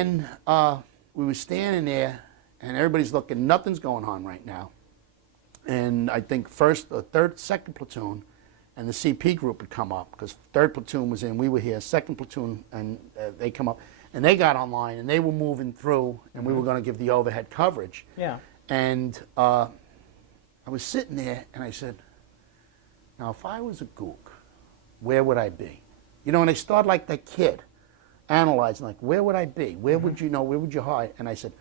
And we were standing there, and everybody's looking, nothing's going on right now. And I think second platoon, and the CP group had come up, because third platoon was in, we were here, second platoon, and they come up, and they got online, and they were moving through, and we were going to give the overhead coverage. Yeah. And I was sitting there, and I said, now if I was a gook, where would I be? You know, and I started like that kid, analyzing, like, where would I be? Where would you know? Where would you hide? And I said,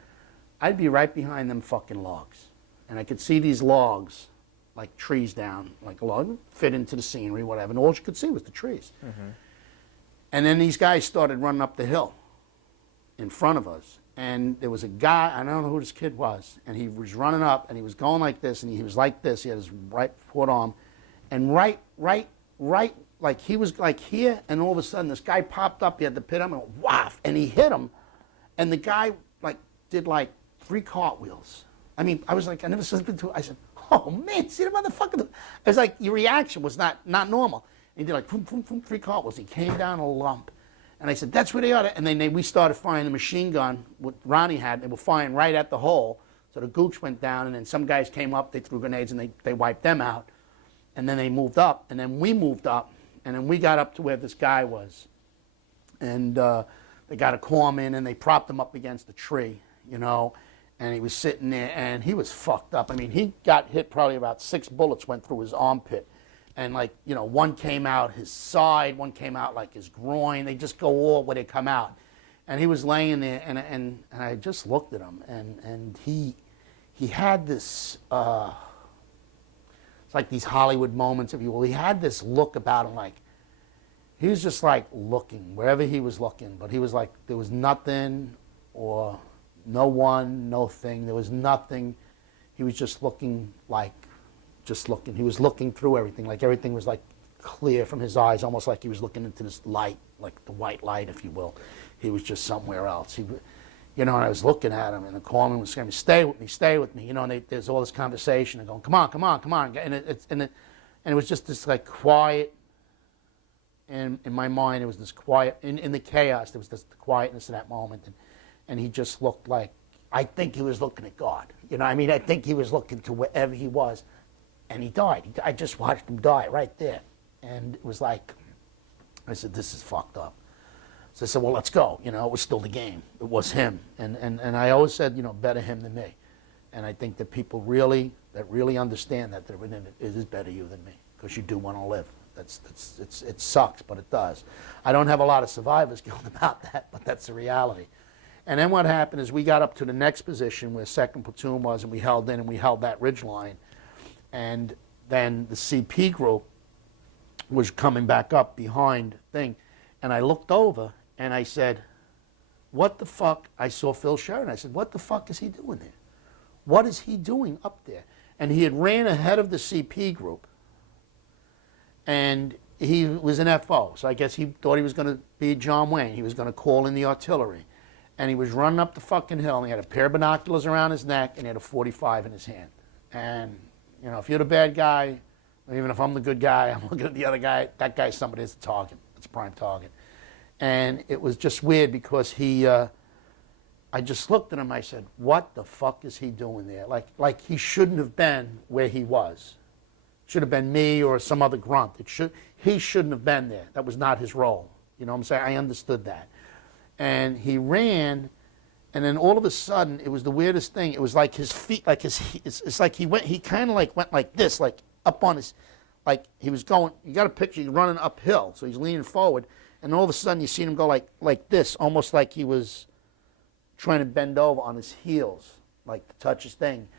I'd be right behind them fucking logs. And I could see these logs, like trees down, like a log, fit into the scenery, whatever. And all you could see was the trees. And then these guys started running up the hill in front of us. And there was a guy, I don't know who this kid was, and he was running up, and he was going like this, and he was like this. He had his right forearm. And right, like he was like here, and all of a sudden this guy popped up, he had the pit up, and waff, and he hit him. And the guy like did like 3 cartwheels. I mean, I was like, I never said it to. I said, oh man, see the motherfucker. It was like your reaction was not normal. And he did like boom, boom, boom, 3 cartwheels. He came down a lump. And I said, that's where they are. And then we started firing the machine gun, what Ronnie had. They were firing right at the hole. So the gooks went down, and then some guys came up, they threw grenades, and they wiped them out. And then they moved up, and then we moved up, and then we got up to where this guy was. And they got a corpsman, and they propped him up against a tree, you know. And he was sitting there, and he was fucked up. I mean, he got hit probably about 6 bullets went through his armpit. And like, you know, one came out his side, one came out like his groin. They just go all where they come out. And he was laying there, and I just looked at him, and he had this, it's like these Hollywood moments, if you will. He had this look about him, like, he was just like looking, wherever he was looking. But he was like, there was nothing or no one, no thing. There was nothing. He was just looking like, just looking. He was looking through everything, like everything was like clear from his eyes, almost like he was looking into this light, like the white light, if you will. He was just somewhere else. He, you know, and I was looking at him, and the corpsman was screaming, stay with me, stay with me. You know, and there's all this conversation, and going, come on, come on, come on. And it was just this like quiet, and in my mind, it was this quiet, in the chaos, there was this quietness in that moment. And he just looked like, I think he was looking at God. You know, I mean, I think he was looking to wherever he was. And he died. I just watched him die right there. And it was like, I said, this is fucked up. So I said, well, let's go. You know, it was still the game. It was him. And I always said, you know, better him than me. And I think that people really understand that it is better you than me, because you do want to live. It sucks, but it does. I don't have a lot of survivors going about that, but that's the reality. And then what happened is we got up to the next position where 2nd Platoon was, and we held in, and we held that ridge line. And then the CP group was coming back up behind thing. And I looked over, and I said, what the fuck? I saw Phil Sheridan. I said, what the fuck is he doing there? What is he doing up there? And he had ran ahead of the CP group. And he was an FO. So I guess he thought he was going to be John Wayne. He was going to call in the artillery. And he was running up the fucking hill, and he had a pair of binoculars around his neck, and he had a .45 in his hand. And, you know, if you're the bad guy, even if I'm the good guy, I'm looking at the other guy, that guy's somebody that's a target. It's a prime target. And it was just weird because I just looked at him, I said, what the fuck is he doing there? Like he shouldn't have been where he was. It should have been me or some other grunt. He shouldn't have been there. That was not his role. You know what I'm saying? I understood that. And he ran, and then all of a sudden, it was the weirdest thing. It was like his feet, like it's like he kind of like went like this, like up on his, like he was going, you got a picture, he's running uphill, so he's leaning forward, and all of a sudden you see him go like this, almost like he was trying to bend over on his heels, like to touch his thing.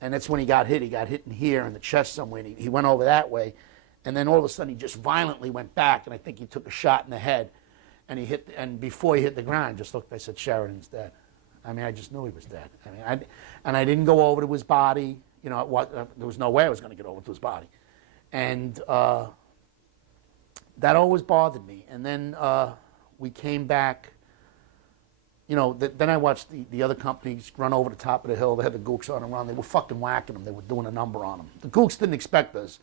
And that's when he got hit in here in the chest somewhere, and he went over that way, and then all of a sudden he just violently went back, and I think he took a shot in the head. And he hit, and before he hit the ground, I just looked. I said, "Sheridan's dead." I mean, I just knew he was dead. I mean, I didn't go over to his body. You know, there was no way I was going to get over to his body, and that always bothered me. And then we came back. You know, then I watched the other companies run over the top of the hill. They had the gooks on them around. They were fucking whacking them. They were doing a number on them. The gooks didn't expect us.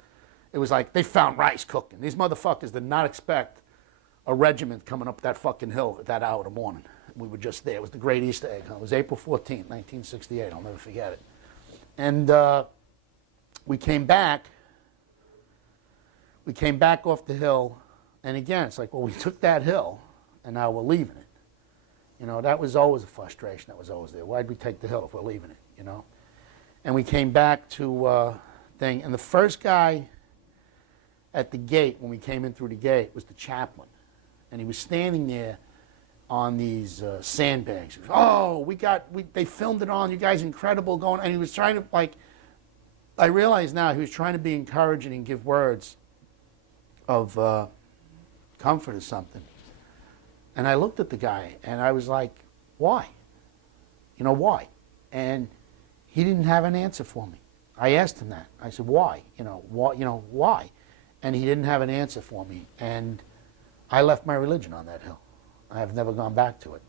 It was like they found rice cooking. These motherfuckers did not expect a regiment coming up that fucking hill at that hour of the morning. We were just there. It was the Great Easter Egg Hunt. It was April 14th, 1968. I'll never forget it. And we came back. We came back off the hill, and again, it's like, well, we took that hill, and now we're leaving it. You know, that was always a frustration that was always there. Why'd we take the hill if we're leaving it, you know? And we came back to thing, and the first guy at the gate, when we came in through the gate, was the chaplain. And he was standing there on these sandbags. He was, oh, they filmed it on, you guys incredible going, and he was trying to, like, I realize now he was trying to be encouraging and give words of comfort or something. And I looked at the guy and I was like, why? You know, why? And he didn't have an answer for me. I asked him that. I said, why? You know, why? And he didn't have an answer for me. And I left my religion on that hill. I have never gone back to it.